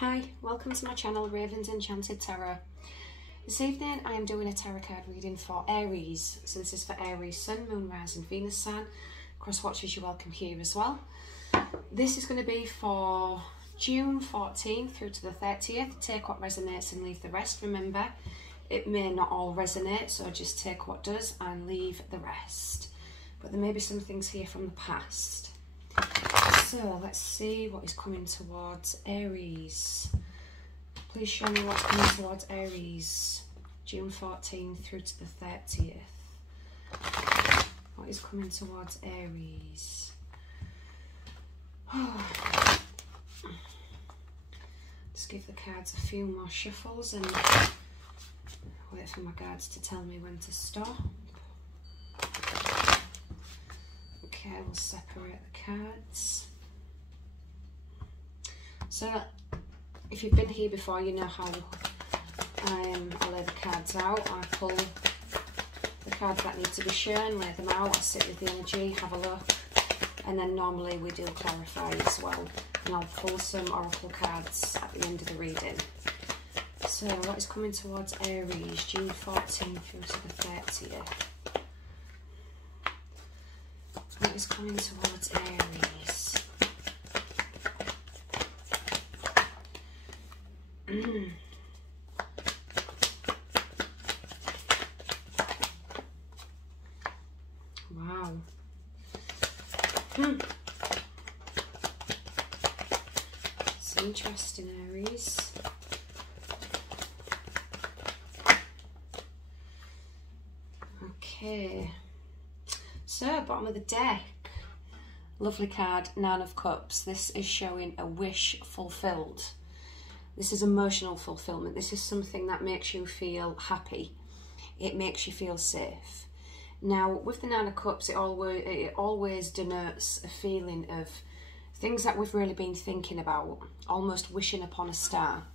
Hi, welcome to my channel, Raven's Enchanted Tarot. This evening I am doing a tarot card reading for Aries. So this is for Aries, Sun, Moon, Rising, Venus sign. Cross watchers, you're welcome here as well. This is going to be for June 14th through to the 30th. Take what resonates and leave the rest. Remember, it may not all resonate, so just take what does and leave the rest. But there may be some things here from the past. So let's see what is coming towards Aries. Please show me what's coming towards Aries. June 14th through to the 30th. What is coming towards Aries? Just give the cards a few more shuffles and wait for my cards to tell me when to stop. Okay, we'll separate the cards. So, if you've been here before, you know how I lay the cards out. I pull the cards that need to be shown, lay them out, I sit with the energy, have a look, and then normally we do clarify as well. And I'll pull some oracle cards at the end of the reading. So, what is coming towards Aries, June 14th through to the 30th? What is coming towards Aries? Wow. It's interesting, Aries. Okay. So, bottom of the deck. Lovely card, Nine of Cups. This is showing a wish fulfilled. This is emotional fulfillment. This is something that makes you feel happy. It makes you feel safe. Now, with the Nine of Cups, it always denotes a feeling of things that we've really been thinking about, almost wishing upon a star.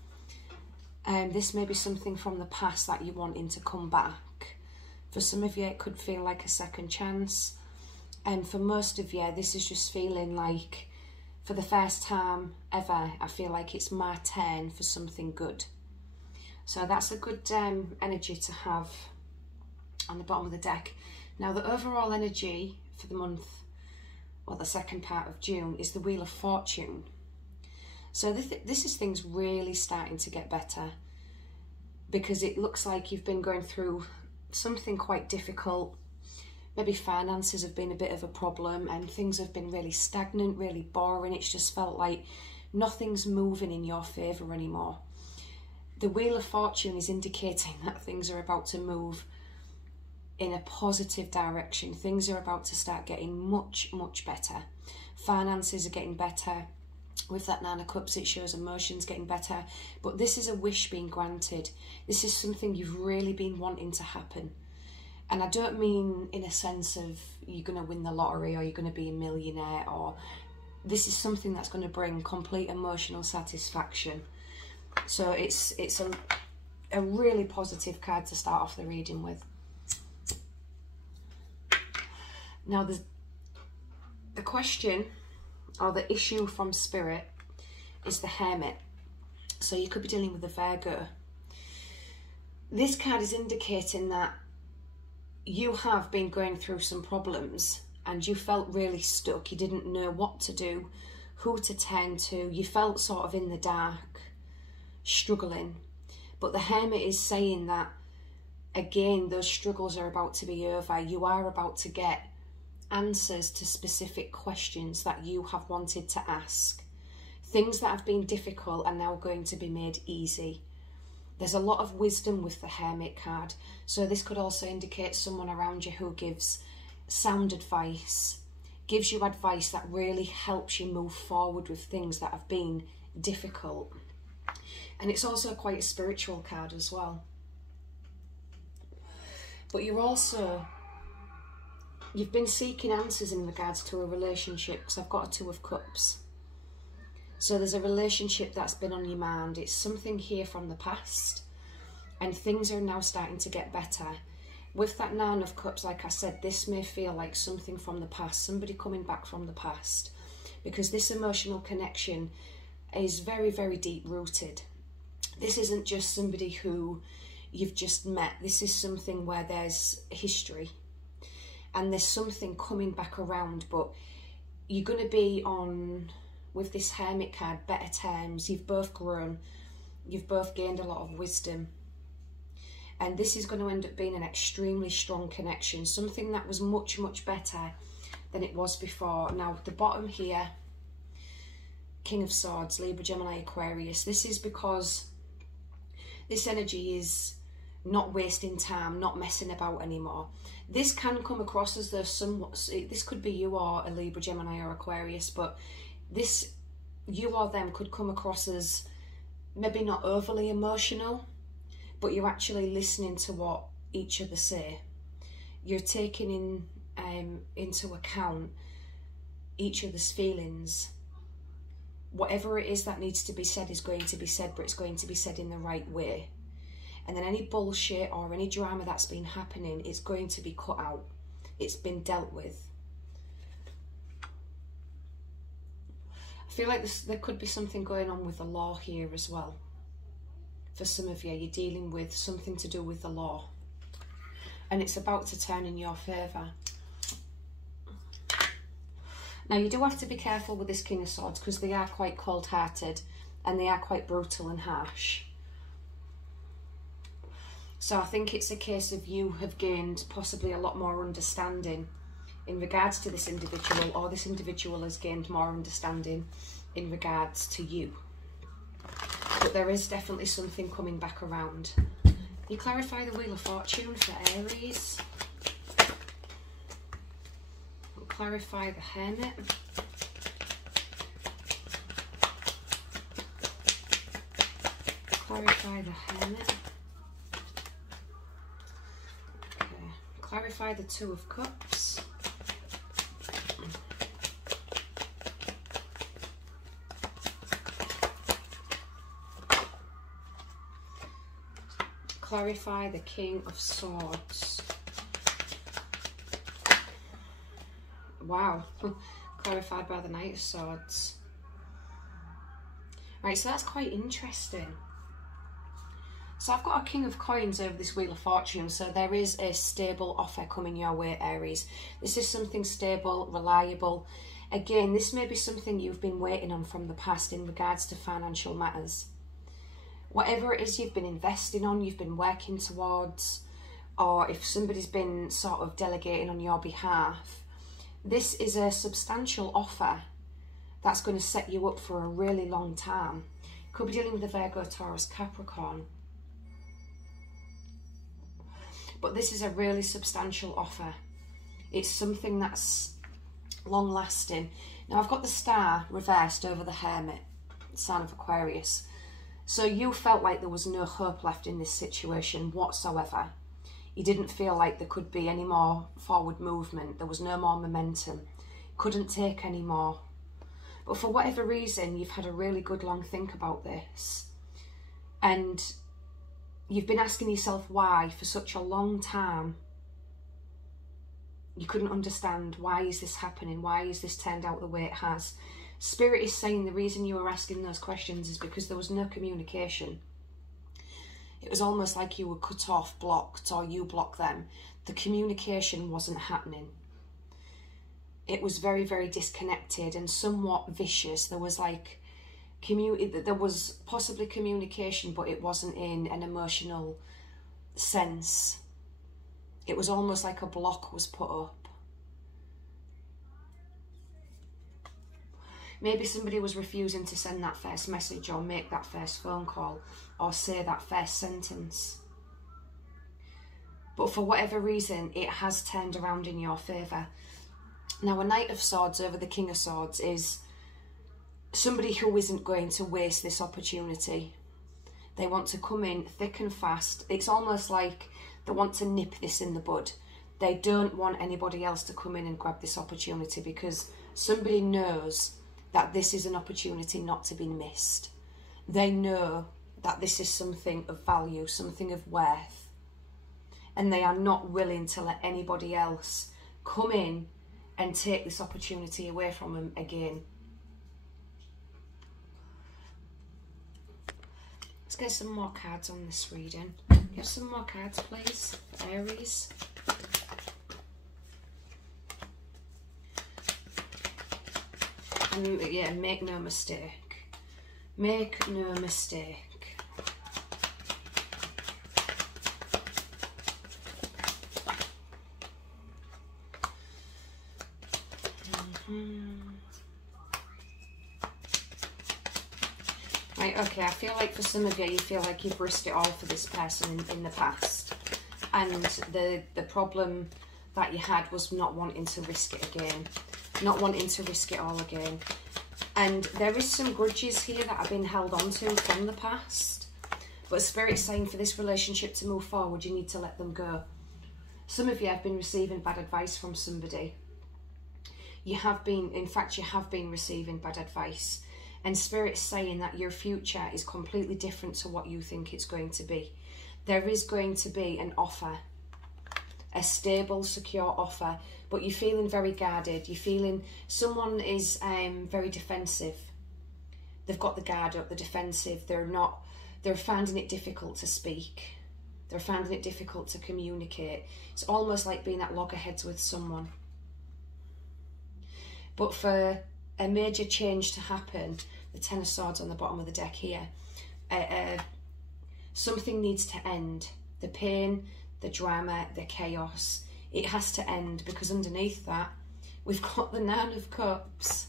This may be something from the past that you're wanting to come back. For some of you, it could feel like a second chance. And for most of you, this is just feeling like, for the first time ever, I feel like it's my turn for something good. So that's a good energy to have on the bottom of the deck. Now, the overall energy for the month, or the second part of June, is the Wheel of Fortune. So this is things really starting to get better, because it looks like you've been going through something quite difficult. Maybe finances have been a bit of a problem and things have been really stagnant, really boring. It's just felt like nothing's moving in your favour anymore. The Wheel of Fortune is indicating that things are about to move in a positive direction. Things are about to start getting much, much better. Finances are getting better. With that Nine of Cups, it shows emotions getting better. But this is a wish being granted. This is something you've really been wanting to happen. And I don't mean in a sense of you're going to win the lottery or you're going to be a millionaire, or this is something that's going to bring complete emotional satisfaction. So it's a really positive card to start off the reading with. Now the question or the issue from Spirit is the Hermit. So you could be dealing with a Virgo. This card is indicating that you have been going through some problems and you felt really stuck. You didn't know what to do, who to turn to. You felt sort of in the dark, struggling. But the Hermit is saying that, again, those struggles are about to be over. You are about to get answers to specific questions that you have wanted to ask. Things that have been difficult are now going to be made easy. There's a lot of wisdom with the Hermit card. So this could also indicate someone around you who gives sound advice, gives you advice that really helps you move forward with things that have been difficult. And it's also quite a spiritual card as well. But you've been seeking answers in regards to a relationship, because I've got a Two of Cups. So there's a relationship that's been on your mind. It's something here from the past, and things are now starting to get better. With that Nine of Cups, like I said, this may feel like something from the past, somebody coming back from the past, because this emotional connection is very, very deep rooted. This isn't just somebody who you've just met. This is something where there's history and there's something coming back around, but you're going to be on, with this Hermit card, better terms. You've both grown. You've both gained a lot of wisdom. And this is going to end up being an extremely strong connection, something that was much, much better than it was before. Now, the bottom here, King of Swords, Libra, Gemini, Aquarius. This is because this energy is not wasting time, not messing about anymore. This can come across as though this could be you or a Libra, Gemini or Aquarius, but this, you or them, could come across as maybe not overly emotional, but you're actually listening to what each other say. You're taking into account each other's feelings. Whatever it is that needs to be said is going to be said, but it's going to be said in the right way. And then any bullshit or any drama that's been happening is going to be cut out. It's been dealt with. I feel like there could be something going on with the law here as well. For some of you, you're dealing with something to do with the law. And it's about to turn in your favour. Now, you do have to be careful with this King of Swords because they are quite cold-hearted and they are quite brutal and harsh. So I think it's a case of you have gained possibly a lot more understanding in regards to this individual, or this individual has gained more understanding in regards to you. But there is definitely something coming back around. You clarify the Wheel of Fortune for Aries. We'll clarify the Hermit. Clarify the Hermit. Okay. Clarify the Two of Cups. Clarify the King of Swords. Wow. Clarified by the Knight of Swords. Right, so that's quite interesting. So I've got a King of Coins over this Wheel of Fortune, so there is a stable offer coming your way, Aries. This is something stable, reliable. Again, this may be something you've been waiting on from the past in regards to financial matters. Whatever it is you've been investing on, you've been working towards, or if somebody's been sort of delegating on your behalf, this is a substantial offer that's going to set you up for a really long time. Could be dealing with a Virgo, Taurus, Capricorn. But this is a really substantial offer. It's something that's long lasting. Now I've got the Star reversed over the Hermit, sign of Aquarius. So you felt like there was no hope left in this situation whatsoever. You didn't feel like there could be any more forward movement. There was no more momentum. Couldn't take any more. But for whatever reason, you've had a really good long think about this. And you've been asking yourself why for such a long time. You couldn't understand, why is this happening? Why is this turned out the way it has? Spirit is saying the reason you were asking those questions is because there was no communication. It was almost like you were cut off, blocked, or you blocked them. The communication wasn't happening. It was very, very disconnected and somewhat vicious. There was like, there was possibly communication, but it wasn't in an emotional sense. It was almost like a block was put up. Maybe somebody was refusing to send that first message or make that first phone call or say that first sentence. But for whatever reason, it has turned around in your favour. Now, a Knight of Swords over the King of Swords is somebody who isn't going to waste this opportunity. They want to come in thick and fast. It's almost like they want to nip this in the bud. They don't want anybody else to come in and grab this opportunity because somebody knows that this is an opportunity not to be missed. They know that this is something of value, something of worth, and they are not willing to let anybody else come in and take this opportunity away from them again. get some more cards on this reading. Give some more cards, please, Aries. And yeah, make no mistake. Make no mistake. Right, okay, I feel like for some of you, you feel like you've risked it all for this person in the past. And the problem that you had was not wanting to risk it again. Not wanting to risk it all again. And there is some grudges here that have been held on to from the past. But Spirit's saying for this relationship to move forward, you need to let them go. Some of you have been receiving bad advice from somebody. You have been, in fact, you have been receiving bad advice. And Spirit's saying that your future is completely different to what you think it's going to be. There is going to be an offer, a stable, secure offer, but you're feeling very guarded. You're feeling someone is very defensive. They've got the guard up, the defensive. They're finding it difficult to speak. They're finding it difficult to communicate. It's almost like being at loggerheads with someone. But for a major change to happen, the Ten of Swords on the bottom of the deck here, something needs to end. The pain, the drama, the chaos, it has to end, because underneath that, we've got the Nine of Cups,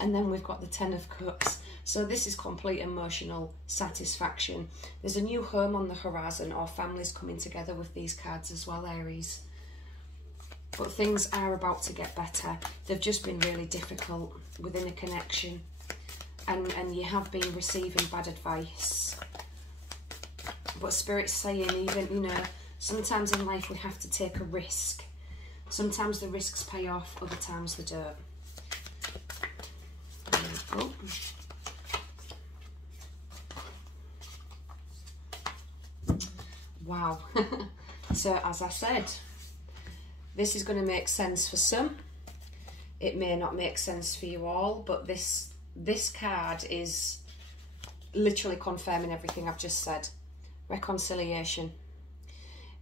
and then we've got the Ten of Cups. So this is complete emotional satisfaction. There's a new home on the horizon, or families coming together with these cards as well, Aries. But things are about to get better. They've just been really difficult within a connection. And you have been receiving bad advice. But Spirit's saying, even, you know, sometimes in life we have to take a risk. Sometimes the risks pay off, other times they don't. Oh. Wow. So as I said, this is going to make sense for some. It may not make sense for you all, but this card is literally confirming everything I've just said. Reconciliation.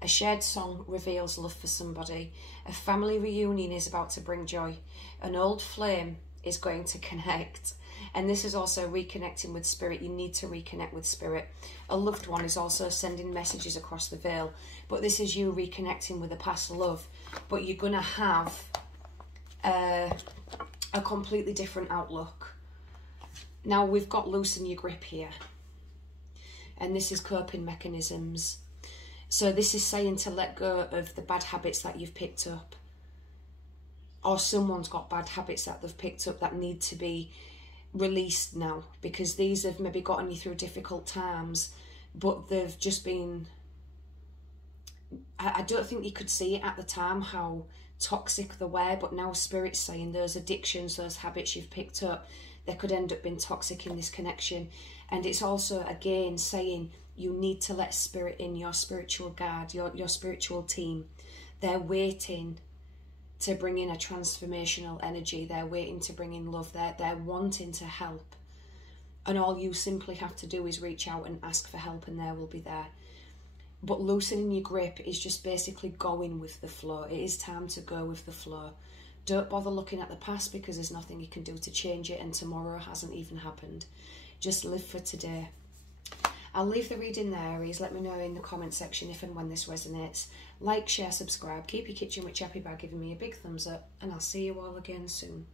A shared song reveals love for somebody. A family reunion is about to bring joy. An old flame is going to connect. And this is also reconnecting with Spirit. You need to reconnect with Spirit. A loved one is also sending messages across the veil. But this is you reconnecting with a past love. But you're going to have a completely different outlook. Now we've got loosen your grip here. And this is coping mechanisms. So this is saying to let go of the bad habits that you've picked up. Or someone's got bad habits that they've picked up that need to be released now, because these have maybe gotten you through difficult times, but they've just been, I don't think you could see it at the time how toxic they were, but now Spirit's saying those addictions, those habits you've picked up, they could end up being toxic in this connection. And it's also again saying you need to let Spirit in, your spiritual guard, your spiritual team. They're waiting to bring in a transformational energy. They're waiting to bring in love. They're wanting to help. And all you simply have to do is reach out and ask for help, and they will be there. But loosening your grip is just basically going with the flow. It is time to go with the flow. Don't bother looking at the past, because there's nothing you can do to change it, and tomorrow hasn't even happened. Just live for today. I'll leave the reading there, Aries. Let me know in the comment section if and when this resonates. Like, share, subscribe. Keep your kitchen with Chappy by giving me a big thumbs up, and I'll see you all again soon.